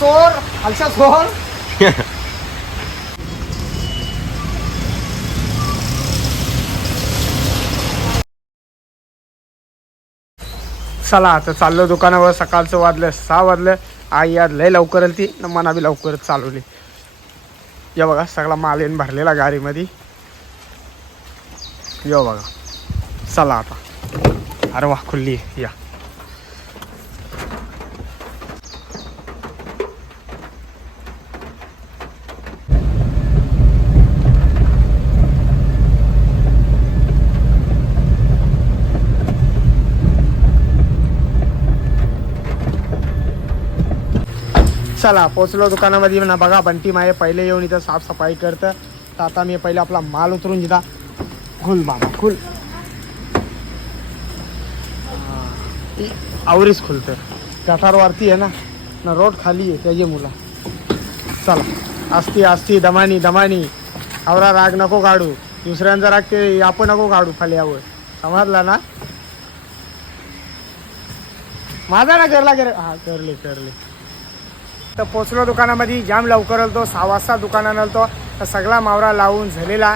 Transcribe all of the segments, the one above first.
चोर हलशा चोर चला आता चाललो दुकानावर. सकाळचं वाजलं सहा वाजलं. आई आज लय लवकर आली ती न मना बी लवकरच चालवली. या बघा सगळा माल येऊन भरलेला गाडीमध्ये. यो बघा. चला आता. अरे वा खुल्ली या. चला पोचलो दुकानामध्ये. ना बघा बंटी माये पहिले येऊन इथं साफसफाई करतं. तर आता मी पहिले आपला माल उतरून दिला खुल बाबा खुल. आवरीच खुलतं. गटारवरती आहे ना? ना रोड खाली आहे त्याचे मुला. चला असती असती दमानी दमानी. आवरा राग नको काढू. दुसऱ्यांचा राग ते आपण नको काढू खाली फाल्यावर समजला ना? माझा ना करला कर हा करले करले. तर पोचलो दुकानामध्ये जाम लवकर आलतो सहा वाजता दुकानात आलतो. तर सगळा मावरा लावून झालेला.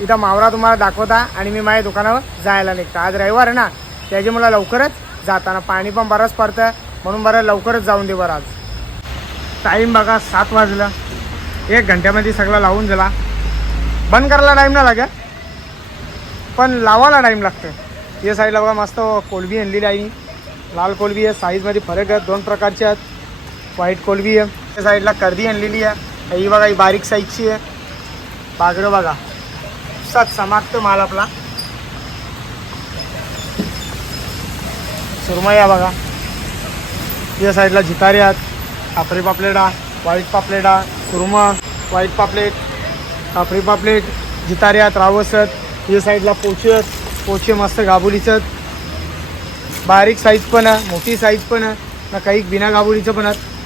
इथं मावरा तुम्हाला दाखवता आणि मी माझ्या दुकानावर जायला निघतो. आज रविवार आहे ना त्याची मला लवकरच जाताना पाणी पण बरंच पडतं. म्हणून बरं लवकरच जाऊन दे बरं आज. टाईम बघा सात वाजलं. एक घंट्यामध्ये सगळं लावून झाला. बंद करायला टाईम नाही लागेल पण लावायला टाईम लागतं. या साईडला बघा मस्त कोलबी आणलेली आहे. लाल कोलबी आहे साईजमध्ये फरक आहेत दोन प्रकारचे आहेत. व्हाईट कोलबी आहे त्या साईडला कर्दी आणलेली आहे ही बघा ही। बारीक साईजची आहे बागडं बघा सत समाप्त माल आपला सुरमया बघा या साईडला जितारे आहेत कापरी पापलेटा व्हाईट पापलेटा सुरमा व्हाईट पापलेट कापरी पापलेट जितारे आहेत रावसत या साईडला पोचे आहेत पोचे मस्त गाबुलीचं बारीक साईज पण आहे मोठी साईज पण आहे ना काही बिना गाबुलीचं पण आहेत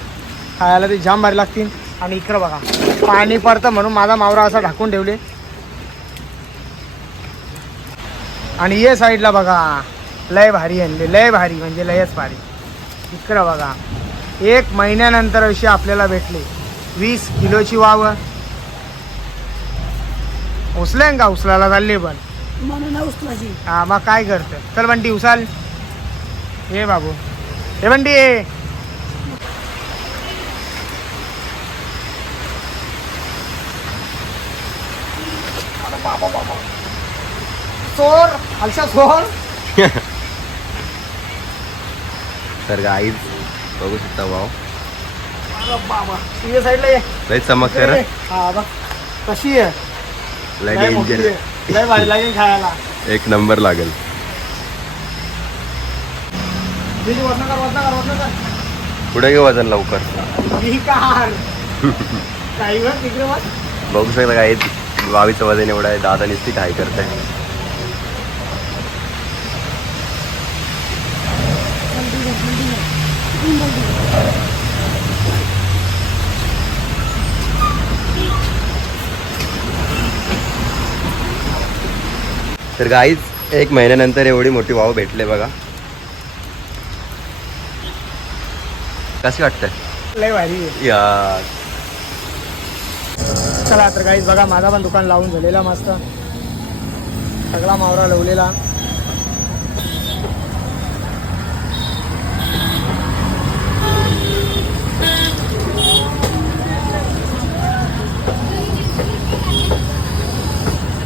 खायला ते जाम भारी लागतील. आणि इकडं बघा पाणी पडतं म्हणून माझा मावरा असा ढाकून ठेवले. आणि ये साईडला बघा लय भारी आणले लय भारी म्हणजे लयच भारी. इकडं बघा एक महिन्यानंतर अशी आपल्याला भेटले. वीस किलोची वाव. उचलेन का? उचलायला चालले पण. हा मग काय करतं? चल बंटी उसाल हे बाबू. हे बंटी चोर हलशा चोर तर गाईज बघू शकता भाऊ बाबा तुझ्या साईडला ये. लय चमक कर हा बघ कशी आहे? लय लय मोठी डेंजर आहे. लय भारी लागेल खायला. एक नंबर लागेल. पुढे घे वजन लवकर. बघू शकता गाईज बावीचं वजन एवढं आहे दादा निश्चित काय करते तर गाईज एक महिन्यानंतर एवढी मोठी वाव भेटले बघा. कशी वाटतंय? यार चला तर काहीच बघा माझा पण दुकान लावून झालेला मस्त. सगळा मावरा लावलेला.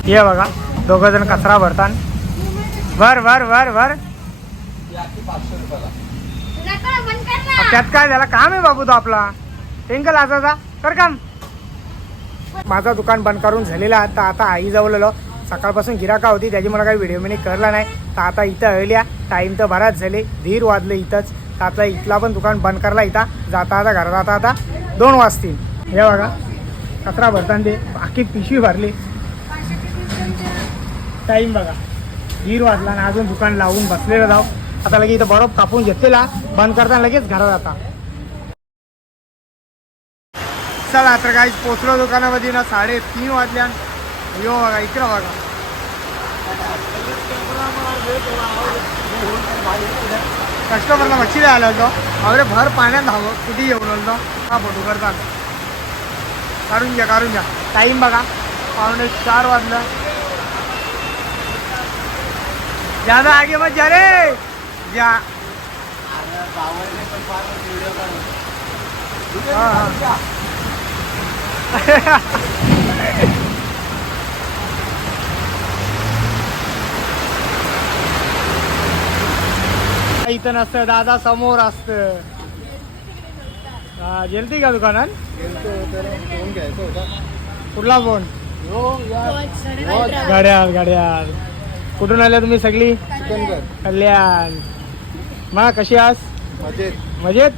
ये बघा दोघ जण कचरा भरतान. भर भर भर भर त्यात काय झाला? काम आहे बाबू तो आपला. टेंकल असा कर काम. माझं दुकान बंद करून झालेलं आहे. तर आता आई जवळलो सकाळपासून गिराका होती. त्याची मला काही व्हिडिओ मी करला नाही. तर आता इथं आल्या टाईम तर बराच झाले. धीर वाजले इथंच. तर आता इथला पण दुकान बंद करला इथं. जाता आता घरात आता आता दोन वाजतील. हे बघा. कचरा भरताना ते. बाकी पिशवी भरली. टाईम बघा. धीर वाजला आणि अजून दुकान लावून बसलेलं जाऊ. आता लगेच इथं बरोबर कापून घेतलेला. बंद करताना लगेच घरात आता. चला तर काही पोचलो दुकानामध्ये ना साडेतीन वाजल्या. यो बघा इकडं बघा. कस्टमरला मच्छी द्यायला होतो. अरे भर पाण्यात धावं कुठे येऊन होतो. हा फोटो करतात काढून घ्या काढून घ्या. टाईम बघा. पावणे चार वाजलं. ज्यादा आगे मत जा रे. जा. हा, हा. इथं नसतं दादा समोर असतं. गेलती का दुकानात? कुठला फोन? गाड्याल गाड्याल कुठून आल्या तुम्ही सगळी? कल्याण. मा कशी आस मजेत.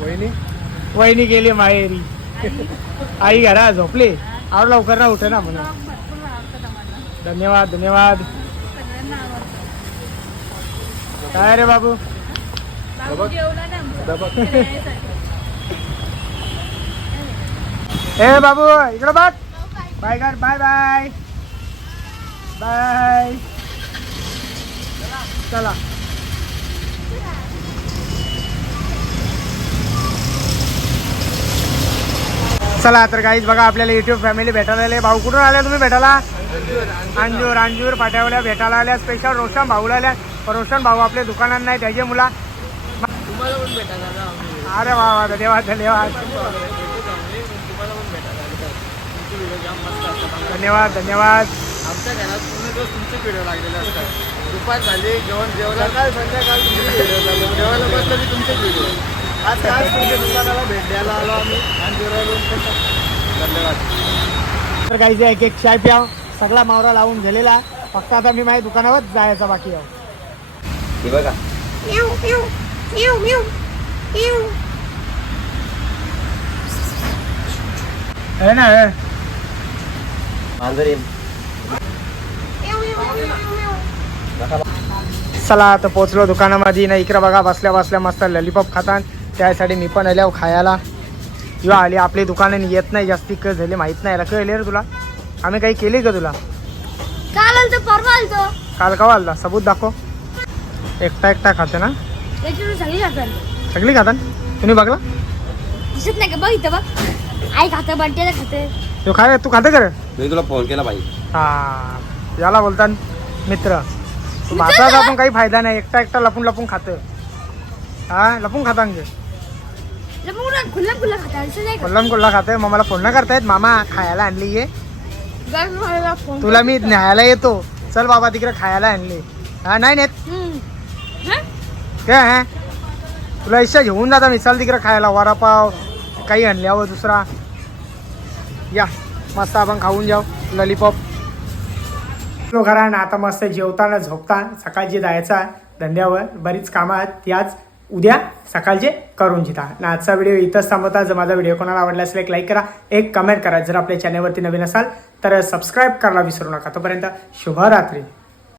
वहिनी? वहिनी गेली माहेरी. आई घरा झोपली? आवड लवकर ना उठे ना म्हणून. धन्यवाद धन्यवाद. काय रे बाबू? ए बाबू इकडं बघ. बाय कर बाय बाय. बाय. चला. चला तर काहीच बघा आपल्याला युट्यूब फॅमिली भेटायला आले. भाऊ कुठून आल्या तुम्ही भेटायला? अंजूर अंजूर पाट्यावल्या भेटायला आल्या. स्पेशल रोशन भाऊला आल्या. रोशन भाऊ आपल्या दुकानात नाही त्याचे मुला अरे वा वा धन्यवाद धन्यवाद. धन्यवाद धन्यवाद. आमच्या घरात पूर्ण दिवस तुमचे व्हिडिओ लागलेले असतात. दुपार झाली जेवण जेवला काय संध्याकाळ तुमचे व्हिडिओ लागले. जेवायला बसलं की तुमचेच व्हिडिओ आज काय तुमच्या दुकानाला भेट द्यायला आलो आम्ही? आणि धन्यवाद. तर काही एक एक चाय प्याव सगळा मावरा लावून झालेला. फक्त आता मी माझ्या दुकानावर जायचा बाकी आहे. हे बघा. है ना हे? मांजर येईल चला आता पोचलो दुकानामध्ये. ना इकडे बघा बसल्या बसल्या मस्त लॉलीपॉप खातात. त्यासाठी मी पण आल्या खायला. किंवा आली आपली दुकानं येत नाही जास्ती क झाली माहीत नाही. कळले रे तुला. आम्ही काही केली का तुला? काल आलतो परवा आलतो. काल का आला सबूत दाखव. एकटा एकटा खाते ना? सगळी खातात. सगळी खातात? तुम्ही बघला? दिसत नाही का? बघ इथं बघ. आई खाते बंटेला खाते. तू खाय तू खाते का रे? मी तुला फोन केला पाहिजे हा. याला बोलतात मित्र. भातात आपण काही फायदा नाही. एकटा एकटा लपून लपून खातं. हा लपून खाता खुल्ला खुल्ला नाही का कोल्हम कोल्हा खाते. मग मला फोन नाही करतायत. मामा खायला आणली ये. गरज मला फोन तुला मी न्यायला येतो. चल बाबा तिकडे खायला आणली. हा नाही नेत. हम्म. हं? काय हा? तुला इच्छा घेऊन जाता मी. चल तिकडे खायला. वडापाव काही आणल्यावर दुसरा. या मस्त आपण खाऊन जाऊ. लॉलीपॉप. घरानं आता मस्त जेवताना झोपता सकाळची जायचा धंद्यावर. बरीच कामं आहेत. ती आज उद्या सकाळचे करून घेता ना आजचा व्हिडिओ इथंच थांबवता. जर माझा व्हिडिओ कोणाला आवडला असेल एक लाईक करा. एक कमेंट करा. जर आपल्या चॅनलवरती नवीन असाल तर सबस्क्राईब करायला विसरू नका. तोपर्यंत शुभरात्री.